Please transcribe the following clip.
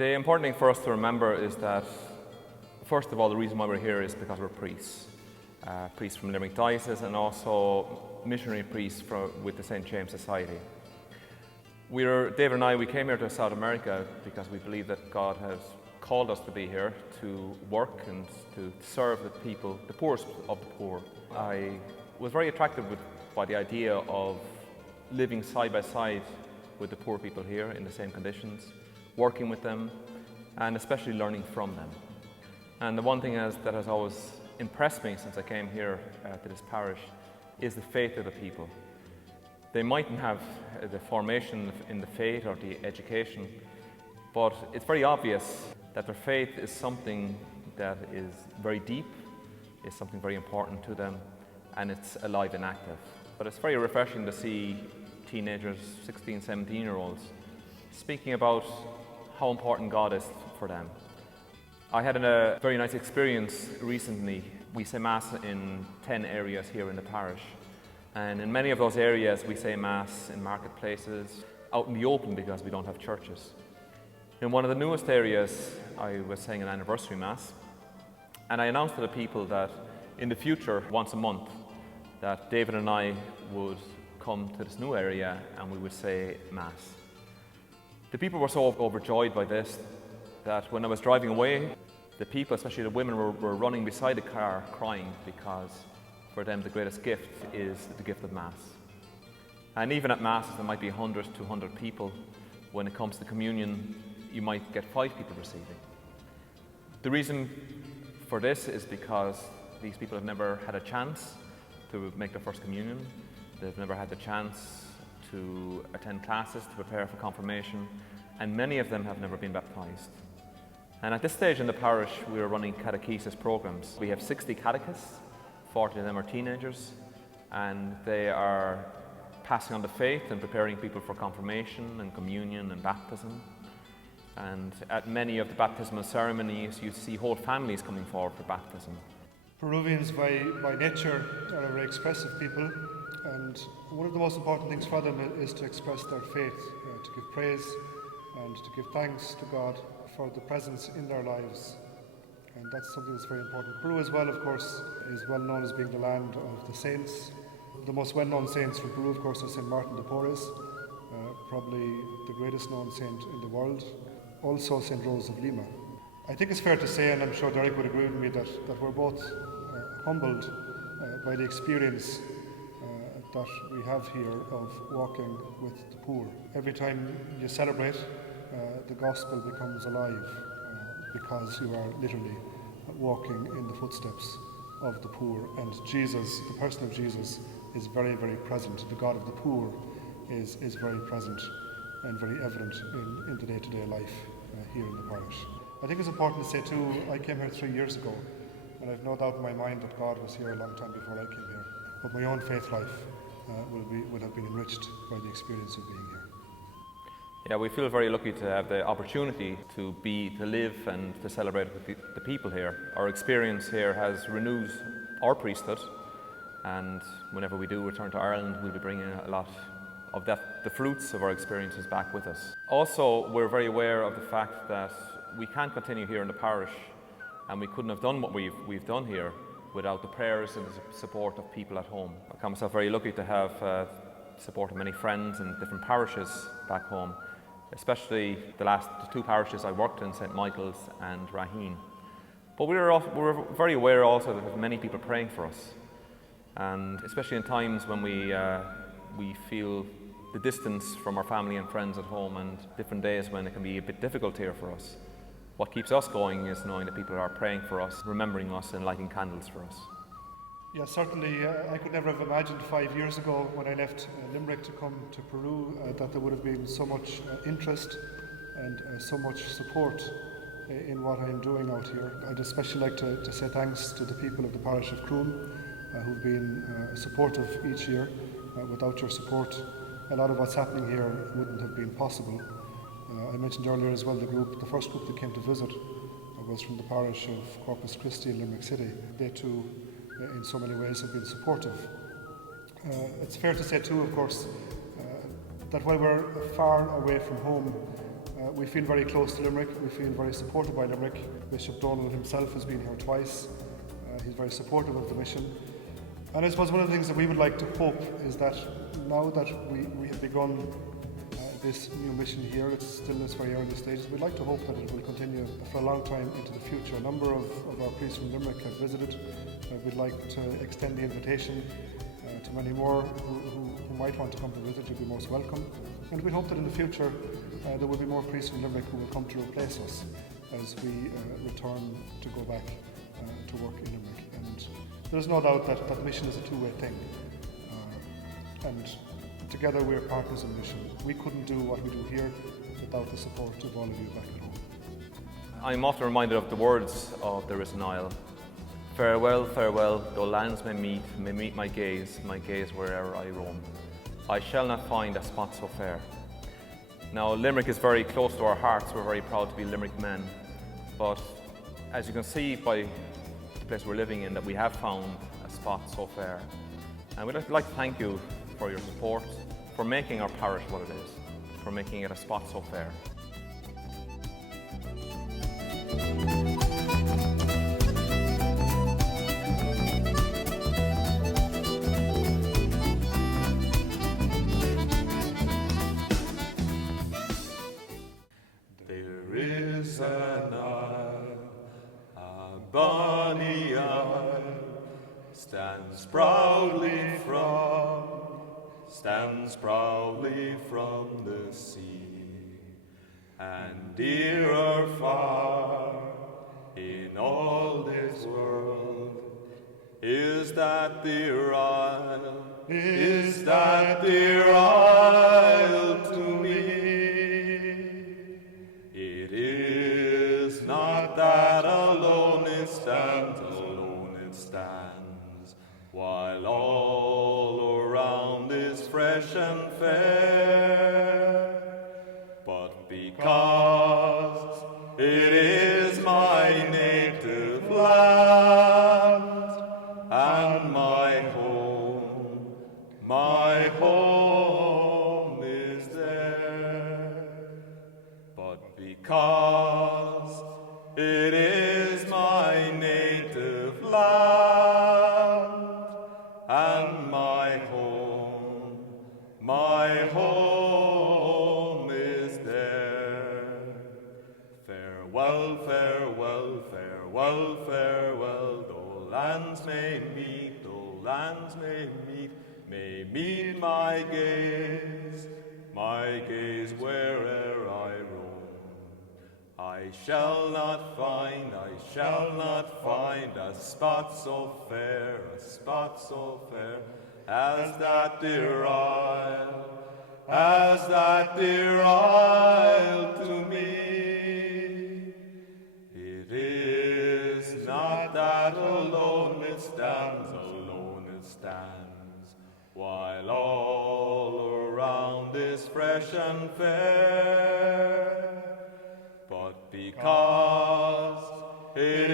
The important thing for us to remember is that, first of all, the reason why we're here is because we're priests. Priests from Limerick Diocese and also missionary priests with the St. James Society. David and I, we came here to South America because we believe that God has called us to be here to work and to serve the people, the poorest of the poor. I was very attracted by the idea of living side by side with the poor people here in the same conditions, working with them, and especially learning from them. And the one thing that has always impressed me since I came here to this parish is the faith of the people. They mightn't have the formation in the faith or the education, but it's very obvious that their faith is something that is very deep, is something very important to them, and it's alive and active. But it's very refreshing to see teenagers, 16, 17-year-olds, speaking about how important God is for them. I had a very nice experience recently. We say Mass in 10 areas here in the parish. And in many of those areas we say Mass in marketplaces, out in the open because we don't have churches. In one of the newest areas I was saying an anniversary Mass, and I announced to the people that in the future, once a month, that David and I would come to this new area and we would say Mass. The people were so overjoyed by this that when I was driving away, the people, especially the women, were running beside the car crying because for them the greatest gift is the gift of Mass. And even at Masses there might be 100, 200 people. When it comes to communion, you might get 5 people receiving. The reason for this is because these people have never had a chance to make their first communion. They've never had the chance to attend classes, to prepare for confirmation, and many of them have never been baptized. And at this stage in the parish, we are running catechesis programs. We have 60 catechists, 40 of them are teenagers, and they are passing on the faith and preparing people for confirmation and communion and baptism. And at many of the baptismal ceremonies, you see whole families coming forward for baptism. Peruvians by nature are a very expressive people, and one of the most important things for them is to express their faith, to give praise and to give thanks to God for the presence in their lives. And that's something that's very important. Peru as well, of course, is well known as being the land of the saints. The most well-known saints from Peru, of course, are St. Martin de Porres, probably the greatest known saint in the world. Also St. Rose of Lima. I think it's fair to say, and I'm sure Derek would agree with me, that we're both humbled by the experience that we have here of walking with the poor. Every time you celebrate, the gospel becomes alive because you are literally walking in the footsteps of the poor. And Jesus, the person of Jesus, is very, very present. The God of the poor is very present and very evident in the day-to-day life here in the parish. I think it's important to say too, I came here 3 years ago, and I've no doubt in my mind that God was here a long time before I came here. But my own faith life will have been enriched by the experience of being here. Yeah, we feel very lucky to have the opportunity to live and to celebrate with the people here. Our experience here has renewed our priesthood, and whenever we do return to Ireland, we'll be bringing a lot of the fruits of our experiences back with us. Also, we're very aware of the fact that we can't continue here in the parish, and we couldn't have done what we've done here without the prayers and the support of people at home. I count myself very lucky to have support of many friends in different parishes back home, especially the 2 parishes I worked in, St. Michael's and Raheen. But we're very aware also that there's many people praying for us, and especially in times when we feel the distance from our family and friends at home, and different days when it can be a bit difficult here for us. What keeps us going is knowing that people are praying for us, remembering us and lighting candles for us. Yeah, certainly I could never have imagined 5 years ago when I left Limerick to come to Peru that there would have been so much interest and so much support in what I'm doing out here. I'd especially like to say thanks to the people of the parish of Croom who've been supportive each year. Without your support, a lot of what's happening here wouldn't have been possible. I mentioned earlier as well the first group that came to visit was from the parish of Corpus Christi in Limerick City. They too, in so many ways, have been supportive. It's fair to say too, of course, that while we're far away from home, We feel very close to Limerick, we feel very supported by Limerick. Bishop Donald himself has been here twice. He's very supportive of the mission. And I suppose one of the things that we would like to hope is that now that we have begun this new mission here, it's still in its very early stages, we'd like to hope that it will continue for a long time into the future. A number of our priests from Limerick have visited. We'd like to extend the invitation to many more who might want to come to visit. You'd be most welcome. And we hope that in the future there will be more priests from Limerick who will come to replace us as we return to go back to work in Limerick. And there's no doubt that that mission is a two-way thing. And together we're partners in mission. We couldn't do what we do here without the support of all of you back at home. I'm often reminded of the words of There Is an Isle. Farewell, farewell, though lands may meet my gaze wherever I roam. I shall not find a spot so fair. Now, Limerick is very close to our hearts. We're very proud to be Limerick men. But as you can see by the place we're living in, that we have found a spot so fair. And we'd like to thank you for your support, for making our parish what it is, for making it a spot so fair. There is an isle, a bonny isle, stands proudly from the sea, and dearer far in all this world is that dear isle, to me. It is not that alone it stands, while all around is fresh and fair, but because it is my native land and my home is there, but because it is my native land and my home is there. Farewell, farewell, farewell, farewell, though lands may meet my gaze where'er I roam. I shall not find a spot so fair, as that dear isle to me. It is not that alone it stands, while all around is fresh and fair, but because it